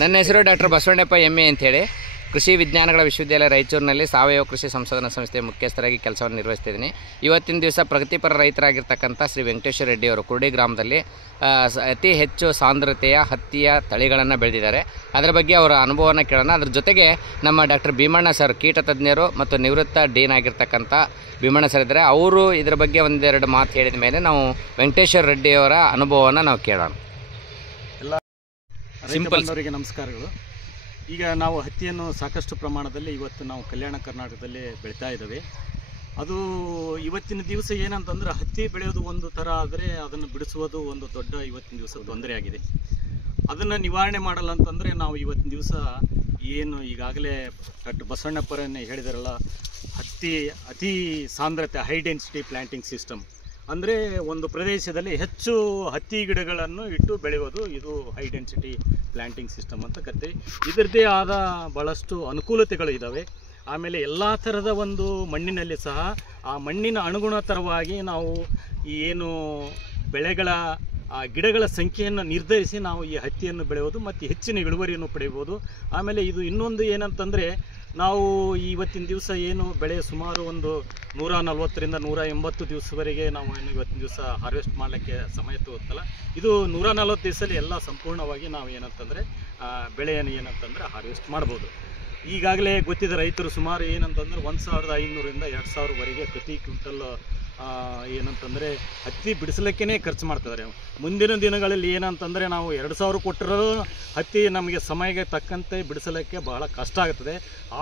ನನ್ನ ಹೆಸರು ಡಾಕ್ಟರ್ ಬಸವಣ್ಣಪ್ಪ ಎಮ್ಮೆ ಅಂತೇಳಿ ಕೃಷಿ ವಿಜ್ಞಾನಗಳ ವಿಶ್ವವಿದ್ಯಾಲಯ ರಾಯಚೂರಿನಲ್ಲಿ ಸಾವಯವ ಕೃಷಿ ಸಂಶೋಧನಾ ಸಂಸ್ಥೆಯ ಮುಖ್ಯಸ್ಥರಾಗಿ ಕೆಲಸವನ್ನು ನಿರ್ವಹಿಸ್ತಿದ್ದೀನಿ. ಇವತ್ತಿನ ದಿವಸ ಪ್ರಗತಿಪರ ರೈತರಾಗಿರ್ತಕ್ಕಂಥ ಶ್ರೀ ವೆಂಕಟೇಶ್ವರ ರೆಡ್ಡಿ ಅವರು ಕುರುಡಿ ಗ್ರಾಮದಲ್ಲಿ ಅತಿ ಹೆಚ್ಚು ಸಾಂದ್ರತೆಯ ಹತ್ತಿಯ ತಳಿಗಳನ್ನು ಬೆಳೆದಿದ್ದಾರೆ. ಅದರ ಬಗ್ಗೆ ಅವರ ಅನುಭವವನ್ನು ಕೇಳೋಣ. ಅದ್ರ ಜೊತೆಗೆ ನಮ್ಮ ಡಾಕ್ಟರ್ ಭೀಮಣ್ಣ ಸರ್ ಕೀಟ ತಜ್ಞರು ಮತ್ತು ನಿವೃತ್ತ ಡೀನ್ ಆಗಿರ್ತಕ್ಕಂಥ ಭೀಮಣ್ಣ ಸರ್ ಇದ್ದಾರೆ. ಅವರು ಇದರ ಬಗ್ಗೆ ಒಂದೆರಡು ಮಾತು ಹೇಳಿದ ಮೇಲೆ ನಾವು ವೆಂಕಟೇಶ್ವರ ರೆಡ್ಡಿಯವರ ಅನುಭವವನ್ನು ನಾವು ಕೇಳೋಣ. ಎಲ್ಲ ರೈತರಿಗೆ ನಮಸ್ಕಾರಗಳು. ಈಗ ನಾವು ಹತ್ತಿಯನ್ನು ಸಾಕಷ್ಟು ಪ್ರಮಾಣದಲ್ಲಿ ಇವತ್ತು ನಾವು ಕಲ್ಯಾಣ ಕರ್ನಾಟಕದಲ್ಲಿ ಬೆಳೀತಾ ಇದ್ದೇವೆ. ಅದು ಇವತ್ತಿನ ದಿವಸ ಏನಂತಂದ್ರೆ ಹತ್ತಿ ಬೆಳೆಯೋದು ಒಂದು ಥರ ಆದರೆ ಅದನ್ನು ಬಿಡಿಸುವುದು ಒಂದು ದೊಡ್ಡ ಇವತ್ತಿನ ದಿವಸ ತೊಂದರೆ ಆಗಿದೆ. ಅದನ್ನು ನಿವಾರಣೆ ಮಾಡಲ್ಲಂತಂದರೆ ನಾವು ಇವತ್ತಿನ ದಿವಸ ಏನು ಈಗಾಗಲೇ ಡಾಕ್ಟರ್ ಬಸವಣ್ಣಪ್ಪರನ್ನೇ ಹೇಳಿದಾರಲ್ಲ, ಹತ್ತಿ ಅತಿ ಸಾಂದ್ರತೆ ಹೈ ಡೆನ್ಸಿಟಿ ಪ್ಲ್ಯಾಂಟಿಂಗ್ ಸಿಸ್ಟಮ್ ಅಂದರೆ ಒಂದು ಪ್ರದೇಶದಲ್ಲಿ ಹೆಚ್ಚು ಹತ್ತಿ ಗಿಡಗಳನ್ನು ಇಟ್ಟು ಬೆಳೆಯೋದು, ಇದು ಹೈ ಡೆನ್ಸಿಟಿ ಪ್ಲ್ಯಾಂಟಿಂಗ್ ಸಿಸ್ಟಮ್ ಅಂತ ಕರಿತೀವಿ. ಇದರದ್ದೇ ಆದ ಭಾಳಷ್ಟು ಅನುಕೂಲತೆಗಳು ಇದ್ದಾವೆ. ಆಮೇಲೆ ಎಲ್ಲ ಥರದ ಒಂದು ಮಣ್ಣಿನಲ್ಲಿ ಸಹ ಆ ಮಣ್ಣಿನ ಅನುಗುಣತರವಾಗಿ ನಾವು ಈ ಏನು ಬೆಳೆಗಳ ಆ ಗಿಡಗಳ ಸಂಖ್ಯೆಯನ್ನು ನಿರ್ಧರಿಸಿ ನಾವು ಈ ಹತ್ತಿಯನ್ನು ಬೆಳೆಯೋದು ಮತ್ತು ಹೆಚ್ಚಿನ ಇಳುವರಿಯನ್ನು ಪಡೆಯಬಹುದು. ಆಮೇಲೆ ಇದು ಇನ್ನೊಂದು ಏನಂತಂದರೆ, ನಾವು ಇವತ್ತಿನ ದಿವಸ ಏನು ಬೆಳೆ ಸುಮಾರು ಒಂದು 140ರಿಂದ 180 ದಿವಸವರೆಗೆ ನಾವು ಏನು ಇವತ್ತಿನ ದಿವಸ ಹಾರ್ವೆಸ್ಟ್ ಮಾಡಲಿಕ್ಕೆ ಸಮಯ ತಗೋತ್ತಲ್ಲ, ಇದು 140 ದಿವಸದಲ್ಲಿ ಎಲ್ಲ ಸಂಪೂರ್ಣವಾಗಿ ನಾವು ಏನಂತಂದರೆ ಬೆಳೆಯನ್ನು ಏನಂತಂದರೆ ಹಾರ್ವೆಸ್ಟ್ ಮಾಡ್ಬೋದು. ಈಗಾಗಲೇ ಗೊತ್ತಿದ್ದ ರೈತರು ಸುಮಾರು ಏನಂತಂದರೆ 1500ರಿಂದ 2000ವರೆಗೆ ಪ್ರತಿ ಕ್ವಿಂಟಲ್ ಏನಂತಂದರೆ ಹತ್ತಿ ಬಿಡಿಸಲಿಕ್ಕೇ ಖರ್ಚು ಮಾಡ್ತಿದ್ದಾರೆ. ಮುಂದಿನ ದಿನಗಳಲ್ಲಿ ಏನಂತಂದರೆ ನಾವು 2000 ಕೊಟ್ಟರೂ ಹತ್ತಿ ನಮಗೆ ಸಮಯಕ್ಕೆ ತಕ್ಕಂತೆ ಬಿಡಿಸಲಿಕ್ಕೆ ಬಹಳ ಕಷ್ಟ ಆಗುತ್ತದೆ.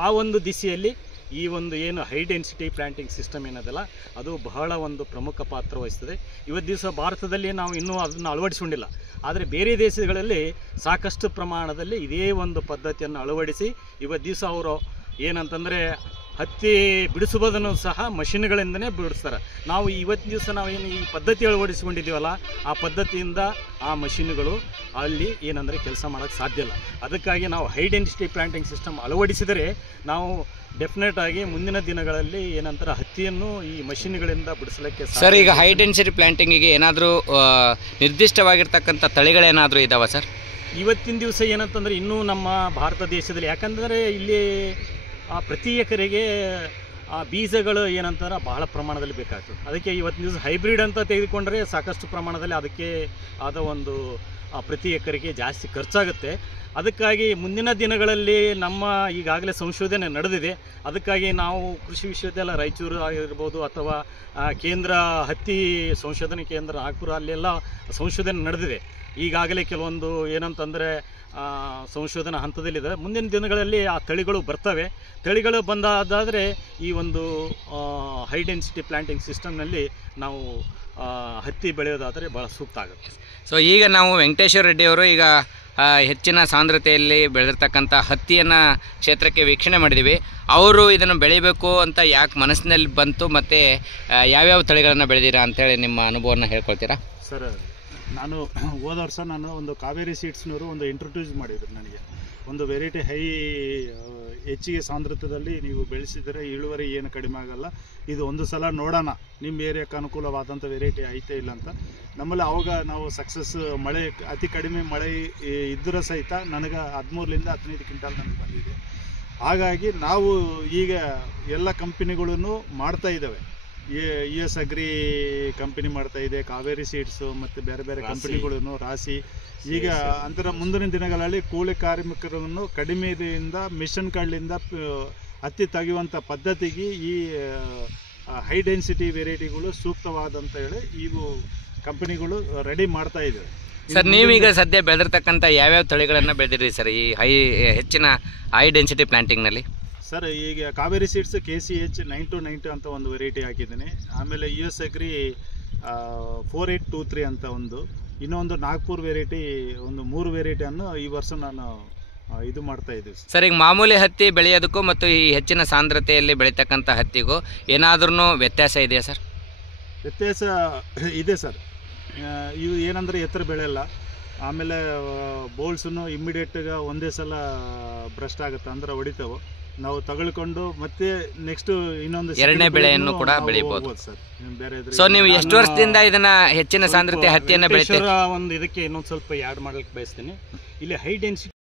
ಆ ಒಂದು ದಿಸೆಯಲ್ಲಿ ಈ ಒಂದು ಏನು ಹೈ ಡೆನ್ಸಿಟಿ ಪ್ಲ್ಯಾಂಟಿಂಗ್ ಸಿಸ್ಟಮ್ ಏನದಲ್ಲ, ಅದು ಬಹಳ ಒಂದು ಪ್ರಮುಖ ಪಾತ್ರ ವಹಿಸ್ತದೆ. ಇವತ್ತು ದಿವಸ ಭಾರತದಲ್ಲಿ ನಾವು ಇನ್ನೂ ಅದನ್ನು ಅಳವಡಿಸಿಕೊಂಡಿಲ್ಲ, ಆದರೆ ಬೇರೆ ದೇಶಗಳಲ್ಲಿ ಸಾಕಷ್ಟು ಪ್ರಮಾಣದಲ್ಲಿ ಇದೇ ಒಂದು ಪದ್ಧತಿಯನ್ನು ಅಳವಡಿಸಿ ಇವತ್ತು ದಿವಸ ಅವರು ಏನಂತಂದರೆ ಹತ್ತಿ ಬಿಡಿಸುವುದನ್ನು ಸಹ ಮಷಿನ್ಗಳಿಂದನೇ ಬಿಡಿಸ್ತಾರೆ. ನಾವು ಇವತ್ತಿನ ದಿವಸ ನಾವೇನು ಈ ಪದ್ಧತಿ ಅಳವಡಿಸಿಕೊಂಡಿದ್ದೀವಲ್ಲ, ಆ ಪದ್ಧತಿಯಿಂದ ಆ ಮಷಿನ್ಗಳು ಅಲ್ಲಿ ಏನಂದರೆ ಕೆಲಸ ಮಾಡೋಕ್ಕೆ ಸಾಧ್ಯ ಇಲ್ಲ. ಅದಕ್ಕಾಗಿ ನಾವು ಹೈ ಡೆನ್ಸಿಟಿ ಪ್ಲ್ಯಾಂಟಿಂಗ್ ಸಿಸ್ಟಮ್ ಅಳವಡಿಸಿದರೆ ನಾವು ಡೆಫಿನೆಟ್ ಆಗಿ ಮುಂದಿನ ದಿನಗಳಲ್ಲಿ ಏನಂತಾರೆ ಹತ್ತಿಯನ್ನು ಈ ಮಷಿನ್ಗಳಿಂದ ಬಿಡಿಸಲಿಕ್ಕೆ ಸರ್. ಈಗ ಹೈ ಡೆನ್ಸಿಟಿ ಪ್ಲ್ಯಾಂಟಿಂಗಿಗೆ ಏನಾದರೂ ನಿರ್ದಿಷ್ಟವಾಗಿರ್ತಕ್ಕಂಥ ತಳಿಗಳೇನಾದರೂ ಇದ್ದಾವೆ ಸರ್? ಇವತ್ತಿನ ದಿವಸ ಏನಂತಂದರೆ ಇನ್ನೂ ನಮ್ಮ ಭಾರತ ದೇಶದಲ್ಲಿ, ಯಾಕಂದರೆ ಇಲ್ಲಿ ಪ್ರತಿ ಎಕರೆಗೆ ಬೀಜಗಳು ಏನಂತಾರೆ ಬಹಳ ಪ್ರಮಾಣದಲ್ಲಿ ಬೇಕಾಗ್ತದೆ. ಅದಕ್ಕೆ ಇವತ್ತಿನ ದಿವಸ ಹೈಬ್ರಿಡ್ ಅಂತ ತೆಗೆದುಕೊಂಡ್ರೆ ಸಾಕಷ್ಟು ಪ್ರಮಾಣದಲ್ಲಿ ಅದಕ್ಕೆ ಆದ ಒಂದು ಪ್ರತಿ ಎಕರೆಗೆ ಜಾಸ್ತಿ ಖರ್ಚಾಗುತ್ತೆ. ಅದಕ್ಕಾಗಿ ಮುಂದಿನ ದಿನಗಳಲ್ಲಿ ನಮ್ಮ ಈಗಾಗಲೇ ಸಂಶೋಧನೆ ನಡೆದಿದೆ. ಅದಕ್ಕಾಗಿ ನಾವು ಕೃಷಿ ವಿಶ್ವವಿದ್ಯಾಲಯ ರಾಯಚೂರು ಆಗಿರ್ಬೋದು ಅಥವಾ ಕೇಂದ್ರ ಹತ್ತಿ ಸಂಶೋಧನೆ ಕೇಂದ್ರ ನಾಗ್ಪುರ, ಅಲ್ಲೆಲ್ಲ ಸಂಶೋಧನೆ ನಡೆದಿದೆ. ಈಗಾಗಲೇ ಕೆಲವೊಂದು ಏನಂತಂದರೆ ಸಂಶೋಧನಾ ಹಂತದಲ್ಲಿದೆ. ಮುಂದಿನ ದಿನಗಳಲ್ಲಿ ಆ ತಳಿಗಳು ಬರ್ತವೆ. ತಳಿಗಳು ಬಂದಾದರೆ ಈ ಒಂದು ಹೈ ಡೆನ್ಸಿಟಿ ಪ್ಲ್ಯಾಂಟಿಂಗ್ ಸಿಸ್ಟಮ್ನಲ್ಲಿ ನಾವು ಹತ್ತಿ ಬೆಳೆಯೋದಾದರೆ ಭಾಳ ಸೂಕ್ತ ಆಗುತ್ತೆ. ಸೊ ಈಗ ನಾವು ವೆಂಕಟೇಶ್ವರ ರೆಡ್ಡಿಯವರು ಈಗ ಹೆಚ್ಚಿನ ಸಾಂದ್ರತೆಯಲ್ಲಿ ಬೆಳೆದಿರ್ತಕ್ಕಂಥ ಹತ್ತಿಯನ್ನು ಕ್ಷೇತ್ರಕ್ಕೆ ವೀಕ್ಷಣೆ ಮಾಡಿದ್ದೀವಿ. ಅವರು ಇದನ್ನು ಬೆಳಿಬೇಕು ಅಂತ ಯಾಕೆ ಮನಸ್ಸಿನಲ್ಲಿ ಬಂತು ಮತ್ತು ಯಾವ್ಯಾವ ತಳಿಗಳನ್ನು ಬೆಳೆದಿರಾ ಅಂಥೇಳಿ ನಿಮ್ಮ ಅನುಭವವನ್ನು ಹೇಳ್ಕೊಳ್ತೀರಾ ಸರ್? ನಾನು ಹೋದ ವರ್ಷ ಒಂದು ಕಾವೇರಿ ಸೀಡ್ಸ್ನವರು ಒಂದು ಇಂಟ್ರೊಡ್ಯೂಸ್ ಮಾಡಿದರು ನನಗೆ. ಒಂದು ವೆರೈಟಿ ಹೆಚ್ಚಿಗೆ ಸಾಂದ್ರತೆಯಲ್ಲಿ ನೀವು ಬೆಳೆಸಿದರೆ ಇಳುವರಿ ಏನು ಕಡಿಮೆ ಆಗಲ್ಲ, ಇದು ಒಂದು ಸಲ ನೋಡೋಣ ನಿಮ್ಮ ಏರಿಯಾಕ್ಕೆ ಅನುಕೂಲವಾದಂಥ ವೆರೈಟಿ ಐತೆ ಇಲ್ಲ ಅಂತ. ನಮ್ಮಲ್ಲಿ ಆವಾಗ ನಾವು ಸಕ್ಸಸ್ ಮಳೆ ಅತಿ ಕಡಿಮೆ ಮಳೆ ಇದ್ದರೂ ಸಹಿತ ನನಗೆ 13ರಿಂದ 15 ಕ್ವಿಂಟಾಲ್ ನನಗೆ ಬಂದಿದೆ. ಹಾಗಾಗಿ ನಾವು ಈಗ ಎಲ್ಲ ಕಂಪನಿಗಳನ್ನು ಮಾಡ್ತಾ ಇದ್ದಾವೆ. US ಅಗ್ರಿ ಕಂಪನಿ ಮಾಡ್ತಾ ಇದೆ, ಕಾವೇರಿ ಸೀಡ್ಸು ಮತ್ತು ಬೇರೆ ಬೇರೆ ಕಂಪನಿಗಳನ್ನು, ರಾಶಿ. ಈಗ ಅಂತರ ಮುಂದಿನ ದಿನಗಳಲ್ಲಿ ಕೂಲಿ ಕಾರ್ಮಿಕರನ್ನು ಕಡಿಮೆಯಿಂದ ಮಿಷನ್ಗಳಿಂದ ಹತ್ತಿ ತೆಗೆಯುವಂಥ ಪದ್ಧತಿಗೆ ಈ ಹೈ ಡೆನ್ಸಿಟಿ ವೆರೈಟಿಗಳು ಸೂಕ್ತವಾದಂತ ಹೇಳಿ ಇವು ಕಂಪನಿಗಳು ರೆಡಿ ಮಾಡ್ತಾ ಇದ್ದಾವೆ. ಸರ್, ನೀವೀಗ ಸದ್ಯ ಬೆಳೆದಿರ್ತಕ್ಕಂಥ ಯಾವ್ಯಾವ ತಳಿಗಳನ್ನು ಬೆಳೆದಿರಿ ಸರ್ ಈ ಹೆಚ್ಚಿನ ಹೈ ಡೆನ್ಸಿಟಿ ಪ್ಲ್ಯಾಂಟಿಂಗ್ನಲ್ಲಿ? ಸರ್, ಈಗ ಕಾವೇರಿ ಸೀಡ್ಸ್ KCH 9290 ಅಂತ ಒಂದು ವೆರೈಟಿ ಹಾಕಿದ್ದೀನಿ. ಆಮೇಲೆ US ಅಗ್ರಿ 4823 ಅಂತ ಇನ್ನೊಂದು ನಾಗ್ಪುರ್ ವೆರೈಟಿ, ಒಂದು 3 ವೆರೈಟಿಯನ್ನು ಈ ವರ್ಷ ನಾನು ಇದು ಮಾಡ್ತಾ ಇದ್ದೀವಿ ಸರ್. ಈಗ ಮಾಮೂಲಿ ಹತ್ತಿ ಬೆಳೆಯೋದಕ್ಕೂ ಮತ್ತು ಈ ಹೆಚ್ಚಿನ ಸಾಂದ್ರತೆಯಲ್ಲಿ ಬೆಳೀತಕ್ಕಂಥ ಹತ್ತಿಗೂ ಏನಾದ್ರೂ ವ್ಯತ್ಯಾಸ ಇದೆಯಾ ಸರ್? ವ್ಯತ್ಯಾಸ ಇದೆ ಸರ್. ಇವು ಏನಂದರೆ ಎತ್ತರ ಬೆಳೆಯಲ್ಲ. ಆಮೇಲೆ ಬೋಲ್ಸನ್ನು ಇಮ್ಮಿಡಿಯೇಟಾಗಿ ಒಂದೇ ಸಲ ಬ್ರಸ್ಟ್ ಆಗುತ್ತೆ, ಅಂದ್ರೆ ಹೊಡಿತಾವೆ. ನಾವು ತಗೊಳ್ಕೊಂಡು ಮತ್ತೆ ನೆಕ್ಸ್ಟ್ ಇನ್ನೊಂದು ಎರಡನೇ ಬೆಳೆಯನ್ನು ಕೂಡ ಬೆಳಿಬಹುದು ಸರ್. ಸೊ ನೀವು ಎಷ್ಟು ವರ್ಷದಿಂದ ಇದನ್ನ ಹೆಚ್ಚಿನ ಸಾಂದ್ರತೆ ಹತ್ತಿಯನ್ನು ಬೆಳಿತೀರಾ? ಒಂದು ಇದಕ್ಕೆ ಇನ್ನೊಂದು ಸ್ವಲ್ಪ ಆ್ಯಡ್ ಮಾಡಲಿಕ್ಕೆ ಬಯಸ್ತೀನಿ. ಇಲ್ಲಿ ಹೈ ಡೆನ್ಸಿಟಿ